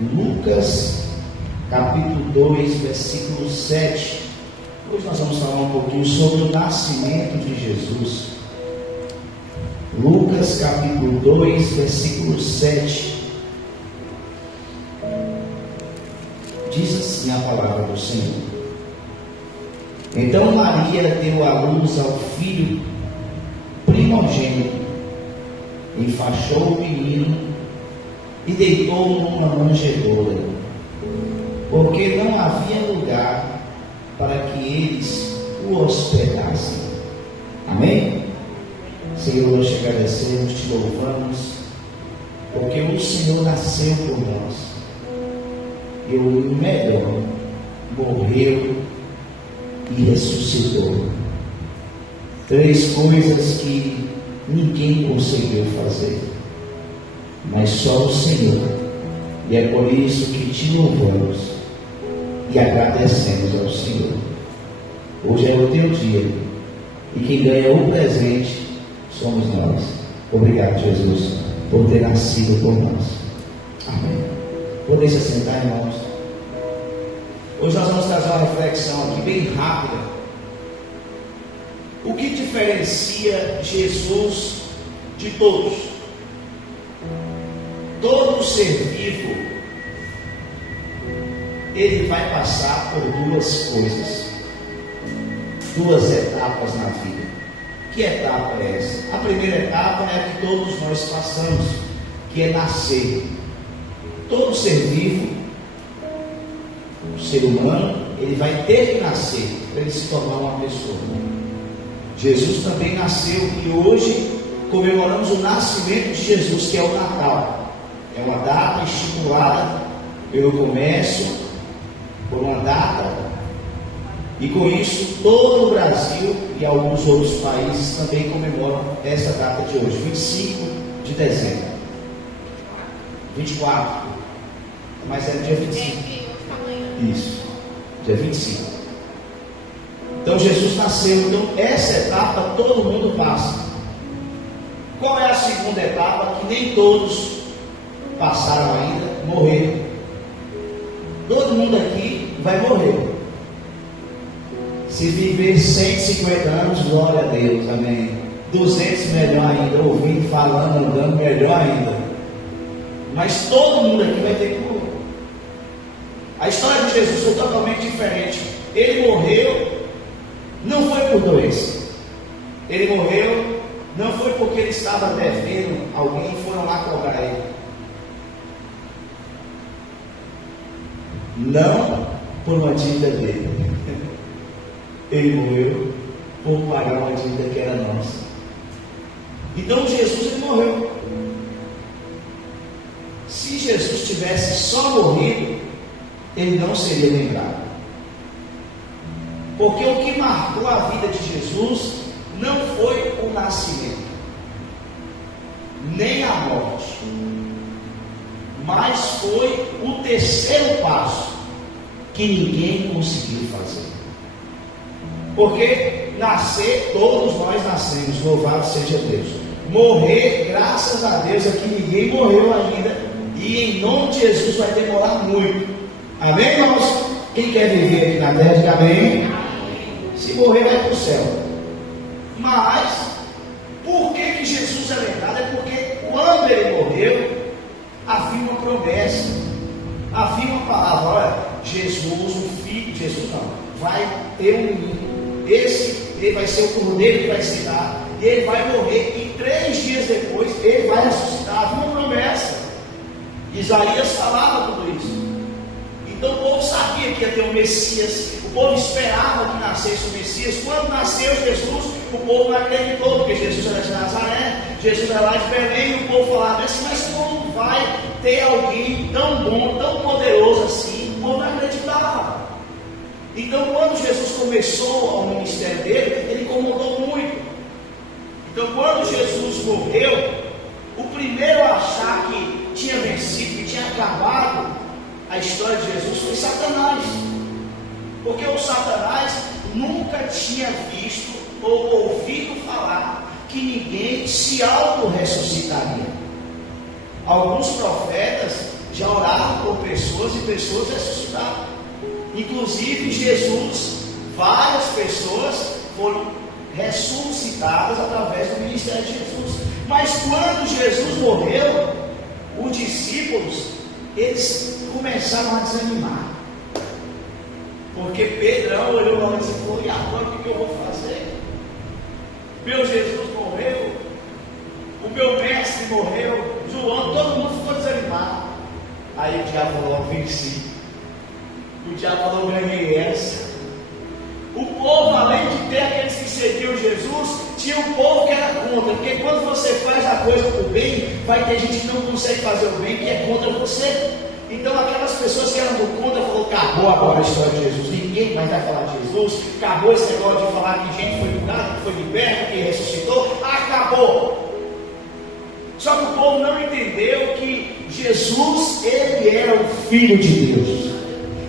Lucas, capítulo 2, versículo 7. Hoje nós vamos falar um pouquinho sobre o nascimento de Jesus. Lucas, capítulo 2, versículo 7. Diz assim a palavra do Senhor: Então Maria deu à luz ao filho primogênito, enfaixou o menino e deitou-o numa manjedoura, porque não havia lugar para que eles o hospedassem. Amém? Senhor, nós te agradecemos, te louvamos, porque o Senhor nasceu por nós, e o melhor, morreu e ressuscitou. Três coisas que ninguém conseguiu fazer, mas só o Senhor. E é por isso que te louvamos e agradecemos ao Senhor. Hoje é o teu dia, e quem ganha o presente somos nós. Obrigado, Jesus, por ter nascido por nós. Amém. Podem se sentar, irmãos. Hoje nós vamos trazer uma reflexão aqui bem rápida. O que diferencia Jesus de todos? Todo ser vivo, ele vai passar por duas coisas, duas etapas na vida. Que etapa é essa? A primeira etapa é a que todos nós passamos, que é nascer. Todo ser vivo, o ser humano, ele vai ter que nascer para ele se tornar uma pessoa. Jesus também nasceu e hoje comemoramos o nascimento de Jesus, que é o Natal. É uma data estipulada pelo comércio, por uma data, e com isso todo o Brasil e alguns outros países também comemoram essa data de hoje, 25 de dezembro. 24, mas é dia 25. Isso, dia 25. Então Jesus nasceu, então essa etapa todo mundo passa. Qual é a segunda etapa que nem todos passaram ainda? Morrer. Todo mundo aqui vai morrer. Se viver 150 anos, glória a Deus, amém. 200, melhor ainda. Ouvindo, falando, andando, melhor ainda. Mas todo mundo aqui vai ter que morrer. A história de Jesus foi totalmente diferente. Ele morreu, não foi por doença. Ele morreu, não foi porque ele estava devendo alguém e foram lá cobrar ele. Não por uma dívida dele. Ele morreu por pagar uma dívida que era nossa. Então Jesus, ele morreu. Se Jesus tivesse só morrido, ele não seria lembrado. Porque o que marcou a vida de Jesus não foi o nascimento, nem a morte, mas foi o terceiro passo que ninguém conseguiu fazer. Porque nascer, todos nós nascemos, louvado seja Deus. Morrer, graças a Deus, aqui ninguém morreu ainda, e em nome de Jesus vai demorar muito. Amém, irmãos? Quem quer viver aqui na terra, diga amém. Se morrer, vai para o céu. Mas, por que Jesus é lembrado? É porque quando ele morreu, havia uma promessa, havia uma palavra. Olha, Jesus, o filho de Jesus, não, vai ter um menino. Ele vai ser o cordeiro que vai ser dado, e ele vai morrer, e 3 dias depois ele vai ressuscitar. Havia uma promessa. Isaías falava tudo isso. Então o povo sabia que ia ter um Messias, o povo esperava que nascesse o Messias. Quando nasceu Jesus, o povo não acreditou, porque Jesus era de Nazaré, Jesus era lá de Belém, e o povo falava assim: mas como vai ter alguém tão bom, tão poderoso assim? O povo não acreditava. Então quando Jesus começou o ministério dele, ele incomodou muito. Então quando Jesus morreu, o primeiro a achar que tinha vencido, que tinha acabado a história de Jesus, foi Satanás. Porque o Satanás nunca tinha visto ou ouvido falar que ninguém se auto-ressuscitaria. Alguns profetas já oravam por pessoas de pessoas ressuscitaram. Inclusive Jesus, várias pessoas foram ressuscitadas através do ministério de Jesus. Mas quando Jesus morreu, os discípulos, eles começaram a desanimar. Porque Pedrão olhou antes e falou: e agora o que eu vou fazer? Meu Jesus morreu, o meu mestre morreu, João, todo mundo ficou desanimado. Aí o diabo falou: venci. O diabo falou: ganhei essa. O povo, além de ter aqueles que seguiam Jesus, tinha um povo que era contra. Porque quando você faz a coisa por bem, vai ter gente que não consegue fazer o bem, que é contra você. Então aquelas pessoas que eram do contra falou: acabou agora a história de Jesus, ninguém mais vai falar de Jesus, acabou esse negócio de falar que gente foi curada, que foi liberta, que ressuscitou, acabou. Só que o povo não entendeu que Jesus, ele era o Filho de Deus.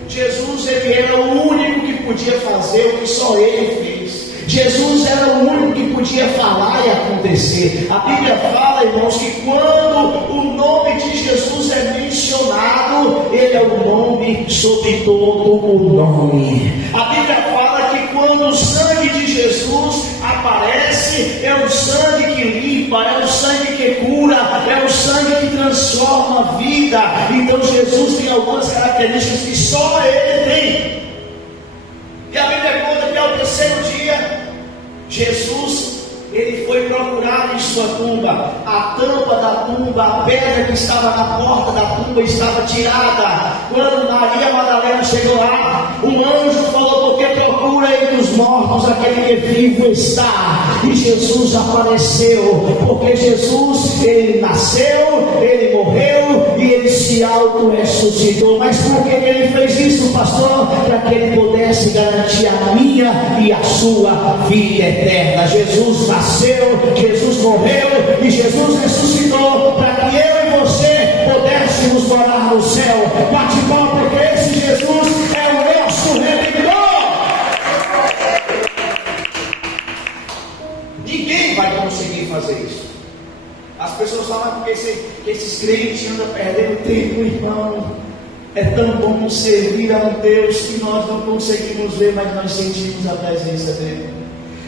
Jesus, ele era o único que podia fazer o que só ele fez. Jesus era o único que podia falar e acontecer. A Bíblia fala, irmãos, que quando o nome de Jesus é mencionado, ele é o nome sobre todo o nome. A Bíblia fala que quando o sangue de Jesus aparece, é o sangue que limpa, é o sangue que cura, é o sangue que transforma a vida. Então Jesus tem algumas características que só ele tem. E a Bíblia conta que ao terceiro dia, Jesus, ele foi procurado em sua tumba. A tampa da tumba, a pedra que estava na porta da tumba estava tirada. Quando Maria Madalena chegou lá, um anjo falou: porque procura entre os mortos aquele que vivo está. E Jesus apareceu, porque Jesus, ele nasceu, ele morreu e ele se auto-ressuscitou. Mas por que ele fez isso, pastor? Para que ele pudesse garantir a minha e a sua vida eterna. Jesus nasceu, Jesus morreu e Jesus ressuscitou para que eu e você pudéssemos morar no céu. Bate palma, porque esse Jesus é o nosso Redentor. Ninguém vai conseguir fazer isso. As pessoas falam que esses crentes andam perdendo tempo, irmão. É tão bom servir a um Deus que nós não conseguimos ver, mas nós sentimos a presença dele.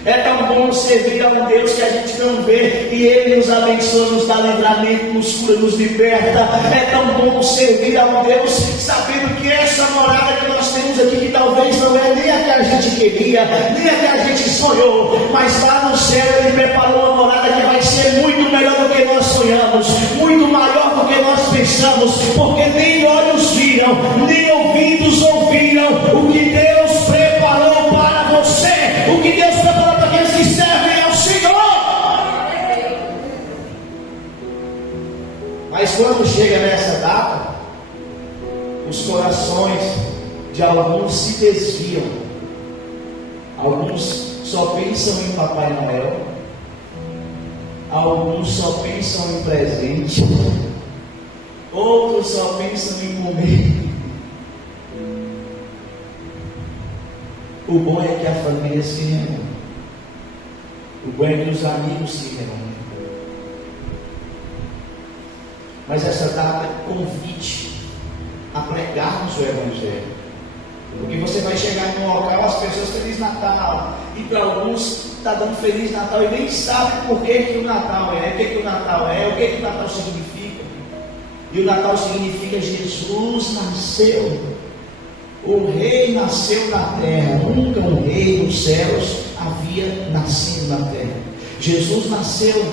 É tão bom servir a um Deus que a gente não vê e Ele nos abençoa, nos dá livramento, nos cura, nos liberta. É tão bom servir a um Deus sabendo que essa morada que nós temos aqui, que talvez não é nem a que a gente queria, nem a que a gente sonhou, mas lá no céu Ele preparou uma morada que vai ser muito melhor do que nós sonhamos, muito maior do que nós pensamos, porque nem olhos viram, nem ouvidos ouviram o que Deus preparou para você, o que Deus preparou para aqueles que servem ao Senhor. Mas quando chega nessa data, os corações de alguns se desviam. Alguns só pensam em Papai Noel, alguns só pensam em presente, outros só pensam em comer. O bom é que a família se reúne. O bom é que os amigos se reúnem. Mas essa data é convite a pregarmos o Evangelho. Porque você vai chegar em um local, as pessoas Feliz Natal. E para alguns está dando Feliz Natal e nem sabe por que o Natal é, o que o Natal é, o que o Natal significa. E o Natal significa Jesus nasceu. O rei nasceu na terra. Nunca um rei nos céus havia nascido na terra. Jesus nasceu.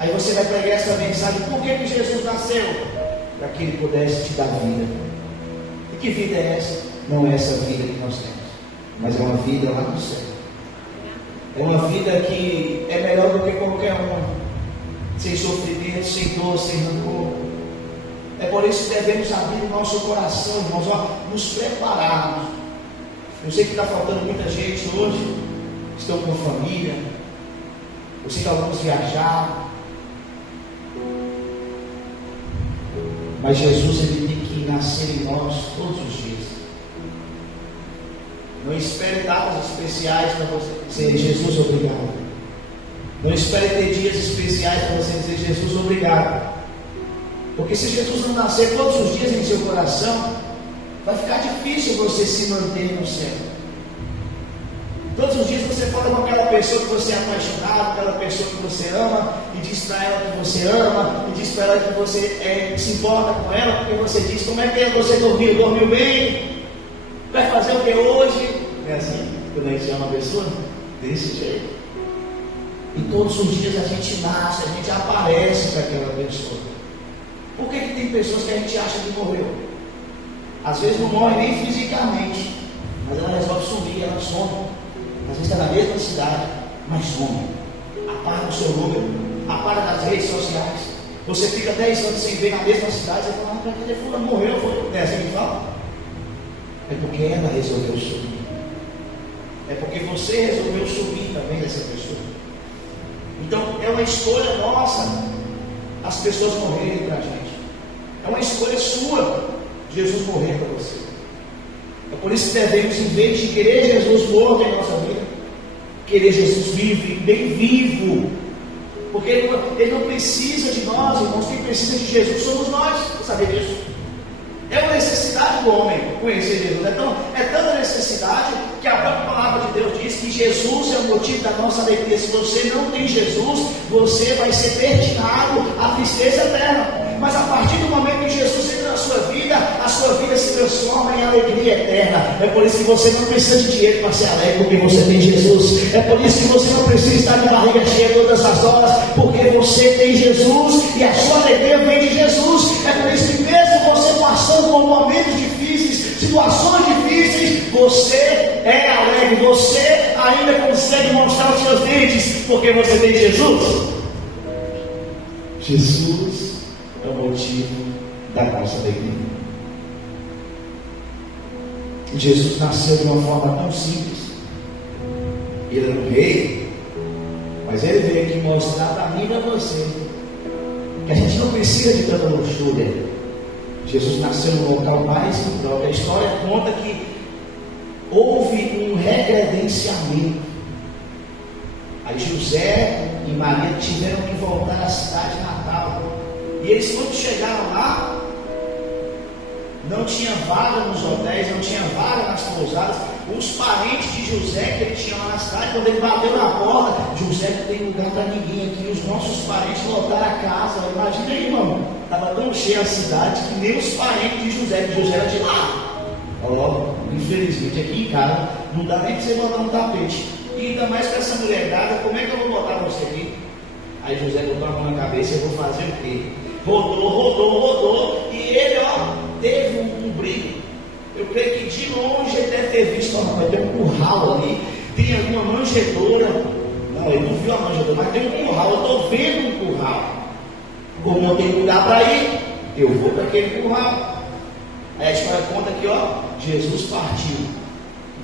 Aí você vai pregar essa mensagem: por que Jesus nasceu? Para que Ele pudesse te dar vida. E que vida é essa? Não é essa vida que nós temos, mas é uma vida lá no céu. É uma vida que é melhor do que qualquer uma, sem sofrimento, sem dor, sem rancor. É por isso que devemos abrir o nosso coração, irmãos, nos prepararmos. Eu sei que está faltando muita gente hoje, estão com família, eu sei que alguns viajaram, mas Jesus, Ele tem que nascer em nós todos os dias. Não espere datas especiais para você dizer: Jesus, obrigado. Não espere ter dias especiais para você dizer: Jesus, obrigado. Porque se Jesus não nascer todos os dias em seu coração, vai ficar difícil você se manter no céu. Todos os dias você fala com aquela pessoa que você é apaixonado, aquela pessoa que você ama, e diz para ela que você ama, e diz para ela que você se importa com ela, porque você diz: como é que é, você dormiu? Dormiu bem? Vai fazer o que hoje? É assim, quando a gente ama a pessoa, desse jeito. E todos os dias a gente nasce, a gente aparece para aquela pessoa. Por que tem pessoas que a gente acha que morreu? Às vezes não morre nem fisicamente, mas ela resolve sumir, ela some. Às vezes está na mesma cidade, mas some. Apaga o seu número, apaga das redes sociais. Você fica 10 anos sem ver na mesma cidade, você fala: ah, cadê fulano? Morreu, foi? É assim que fala? É porque ela resolveu sumir. É porque você resolveu sumir também dessa pessoa. Então é uma escolha nossa as pessoas morrerem para a gente. É uma escolha sua Jesus morrer para você. É por isso que devemos, em vez de querer Jesus morto em nossa vida, querer Jesus vivo, bem vivo. Porque ele não precisa de nós, irmãos. Quem precisa de Jesus somos nós. Você sabe disso? É uma necessidade do homem conhecer Jesus. É tanta necessidade que a própria palavra de Deus diz que Jesus é o motivo da nossa alegria. Se você não tem Jesus, você vai ser destinado à tristeza eterna. Mas a partir do momento que Jesus entra na sua vida, a sua vida se transforma em alegria eterna. É por isso que você não precisa de dinheiro para ser alegre, porque você tem Jesus. É por isso que você não precisa estar de barriga cheia todas as horas, porque você tem Jesus e a sua alegria vem de Jesus. É por isso que mesmo você passando por momentos difíceis, situações difíceis, você é alegre, você ainda consegue mostrar os seus dentes, porque você tem Jesus. Jesus é o motivo da nossa alegria. Jesus nasceu de uma forma tão simples. Ele era um rei, mas ele veio aqui mostrar para mim e para você que a gente não precisa de tanta luxúria. Jesus nasceu no local mais impróprio. A história conta que houve um recredenciamento. Aí José e Maria tiveram que voltar à cidade natal. E eles, quando chegaram lá, não tinha vaga nos hotéis, não tinha vaga nas pousadas. Os parentes de José que ele tinha lá na cidade, quando ele bateu na porta: José, não tem lugar para ninguém aqui. Os nossos parentes lotaram a casa. Imagina aí, irmão, estava tão cheia a cidade que nem os parentes de José, que José era de lá. Ó, infelizmente aqui em casa não dá nem para você botar um tapete. E ainda mais com essa mulher dada, como é que eu vou botar você aqui? Aí José botou a mão na cabeça: eu vou fazer o quê? Rodou, e ele, teve um brilho. Eu creio que de longe ele deve ter visto: vai ter um curral ali, tem alguma manjedoura. Não, ele não viu a manjedoura, mas tem um curral. Eu estou vendo um curral. Como não tem lugar para ir, eu vou para aquele curral. Aí a história conta que Jesus partiu.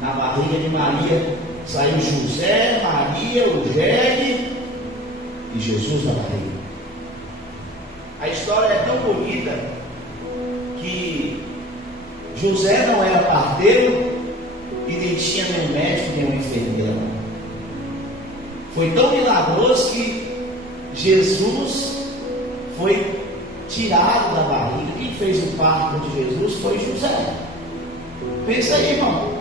Na barriga de Maria saiu José, Maria, o jegue e Jesus na barriga. A história é tão bonita que José não era parteiro e nem tinha nenhum médico, nenhum enfermeiro. Foi tão milagroso que Jesus foi tirado da barriga. Quem fez o parto de Jesus foi José. Pensa aí, irmão.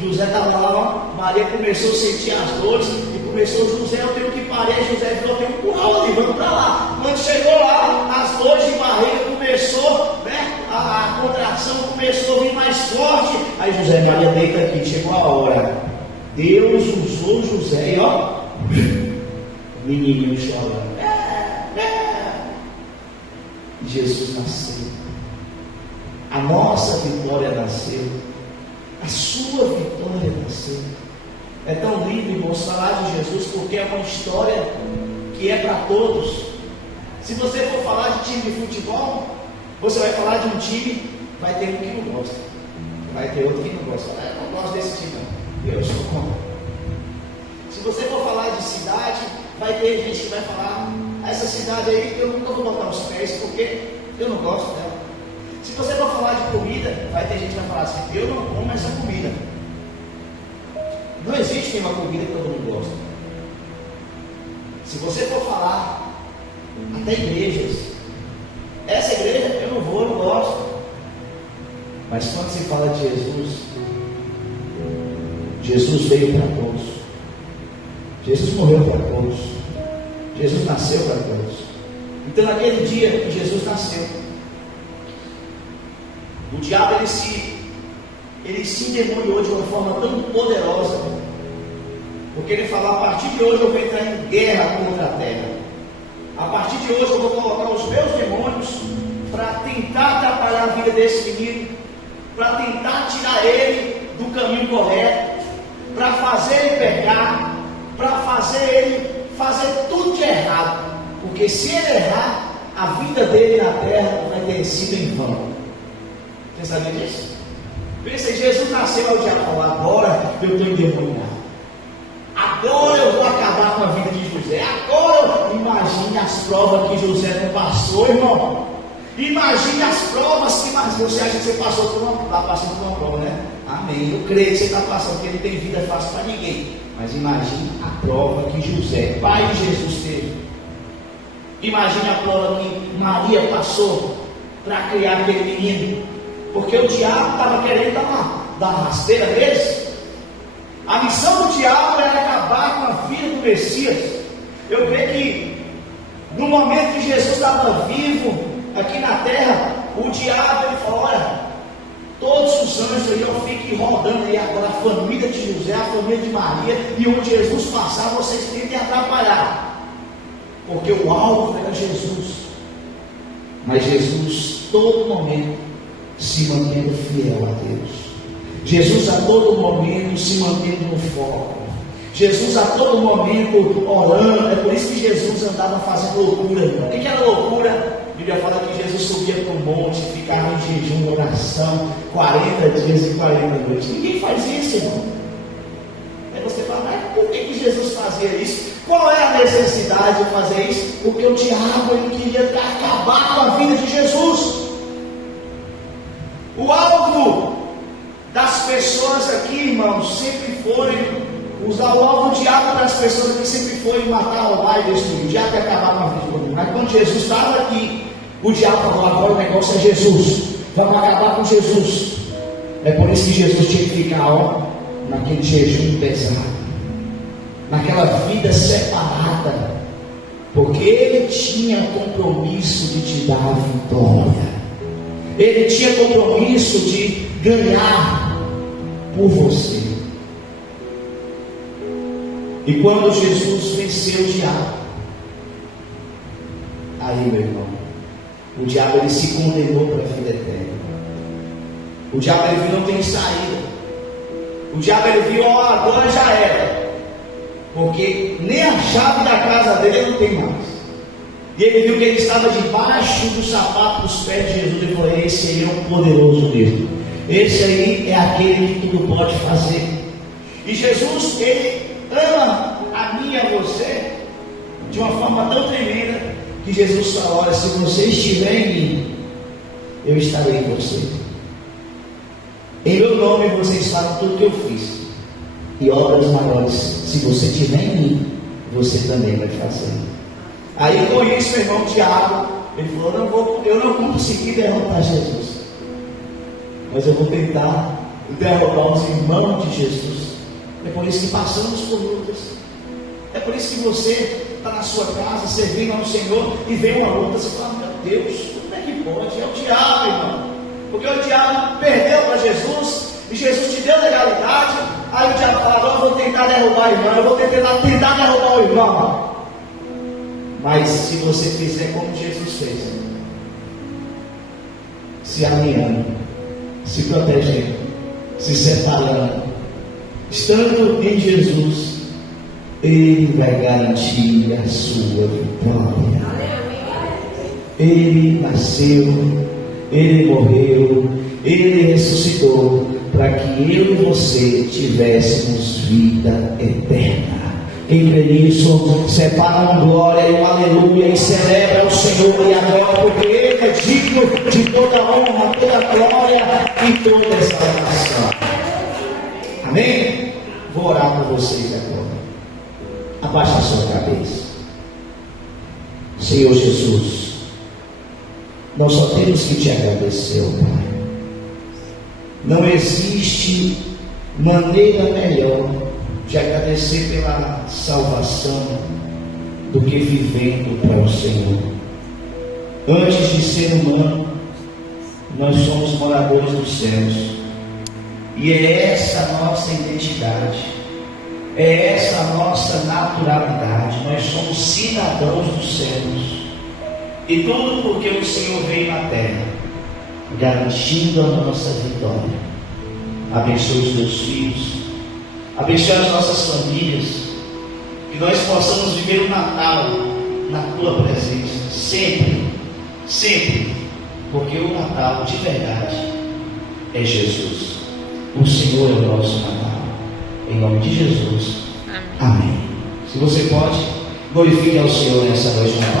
José estava lá, Maria começou a sentir as dores e começou: José, eu tenho que parir. José falou: tem um curral ali, vamos para lá. Quando chegou lá, as dores de barriga começou, né? A contração começou a vir mais forte. Aí José: Maria, deita aqui, chegou a hora. Deus usou José e o menininho chorando. E Jesus nasceu. A nossa vitória nasceu. A sua vitória nasceu. É tão lindo, irmãos, falar de Jesus, porque é uma história que é para todos. Se você for falar de time de futebol, você vai falar de um time, vai ter um que não gosta, vai ter outro que não gosta. Eu não gosto desse time, não. Eu sou contra. Se você for falar de cidade, vai ter gente que vai falar: essa cidade aí eu nunca vou botar os pés porque eu não gosto dela. Se você for falar de comida, vai ter gente que vai falar assim: eu não como essa comida. Não existe nenhuma comida que todo mundo gosta. Se você for falar até igrejas, essa igreja gosto. Mas quando se fala de Jesus, Jesus veio para todos. Jesus morreu para todos. Jesus nasceu para todos. Então naquele dia que Jesus nasceu, o diabo ele se endemoniou de uma forma tão poderosa, porque ele falou: a partir de hoje eu vou entrar em guerra contra a terra. A partir de hoje eu vou colocar os meus demônios para tentar atrapalhar a vida desse menino, para tentar tirar ele do caminho correto, para fazer ele pecar, para fazer ele fazer tudo de errado. Porque se ele errar, a vida dele na terra vai ter sido em vão. Você sabia disso? Pensa, Jesus nasceu, ao diabo falou: agora eu estou endemoniado. Agora eu vou acabar com a vida de José. Agora, imagine as provas que José não passou, irmão. Imagine as provas que você acha que você passou por uma, está passando por uma prova, né? Amém. Eu creio que você está passando, porque não tem vida fácil para ninguém. Mas imagine a prova que José, pai de Jesus, teve. Imagine a prova que Maria passou para criar aquele menino. Porque o diabo estava querendo dar uma rasteira deles. A missão do diabo era acabar com a vida do Messias. Eu creio que no momento que Jesus estava vivo aqui na terra, o diabo ele falou: olha, todos os anjos aí fiquem rodando aí agora, a família de José, a família de Maria, e onde Jesus passar, vocês tentem atrapalhar, porque o alvo era Jesus. Mas Jesus, todo momento, se mantendo fiel a Deus. Jesus a todo momento se mantendo no foco. Jesus a todo momento orando. É por isso que Jesus andava fazendo loucura. O que era loucura? A Bíblia fala que Jesus subia para um monte, ficava em jejum, oração, 40 dias e 40 noites. Ninguém faz isso, irmão. Aí você fala: mas por que Jesus fazia isso? Qual é a necessidade de fazer isso? Porque o diabo ele queria acabar com a vida de Jesus. O alvo das pessoas aqui, irmãos, sempre foi, o alvo do diabo das pessoas aqui sempre foi matar, roubar e destruir. O diabo ia acabar com a vida de todo mundo. Mas quando Jesus estava aqui, o diabo falou: agora o negócio é Jesus, vamos acabar com Jesus. É por isso que Jesus tinha que ficar naquele jejum pesado, naquela vida separada, porque ele tinha o compromisso de te dar a vitória. Ele tinha compromisso de ganhar por você. E quando Jesus venceu o diabo, aí, meu irmão, o diabo ele se condenou para a vida eterna. O diabo ele viu: não tem saída. O diabo ele viu: ó, agora já era, porque nem a chave da casa dele ele não tem mais. E ele viu que ele estava debaixo do sapato dos pés de Jesus. Ele falou: esse aí é o poderoso mesmo. Esse aí é aquele que tudo pode fazer. E Jesus, ele ama a mim e a você de uma forma tão tremenda, que Jesus falou: olha, se você estiver em mim, eu estarei em você. Em meu nome vocês falam tudo que eu fiz, e obras maiores, se você estiver em mim, você também vai fazer. Aí com isso, meu irmão, Tiago, ele falou: eu não consegui derrotar Jesus, mas eu vou tentar derrotar os irmãos de Jesus. É por isso que passamos por lutas. É por isso que você está na sua casa, servindo ao Senhor, e vem uma luta, você fala: meu Deus, como é que pode? É o diabo, irmão. Porque o diabo perdeu para Jesus, e Jesus te deu legalidade. Aí o diabo fala: agora eu vou tentar derrubar o irmão, eu vou tentar derrubar o irmão. Mas se você fizer como Jesus fez, se alinhando, se protegendo, se separando, estando em Jesus, Ele vai garantir a sua vitória. Ele nasceu, Ele morreu, Ele ressuscitou, para que eu e você tivéssemos vida eterna. Quem crê nisso, separa um glória e um aleluia, e celebra o Senhor e a glória, porque Ele é digno de toda honra, toda glória e toda exaltação. Amém? Vou orar para vocês agora. Abaixa a sua cabeça. Senhor Jesus, Nós só temos que te agradecer, ó Pai. Não existe maneira melhor de agradecer pela salvação do que vivendo para o Senhor. Antes de ser humano, nós somos moradores dos céus, e é essa a nossa identidade, é essa a nossa naturalidade. Nós somos cidadãos dos céus, e tudo porque o Senhor veio na terra, garantindo a nossa vitória. Abençoe os teus filhos, abençoe as nossas famílias, que nós possamos viver o Natal na tua presença, sempre, sempre, porque o Natal de verdade é Jesus. O Senhor é o nosso Natal. Em nome de Jesus. Amém. Se você pode, glorifique ao Senhor nessa noite.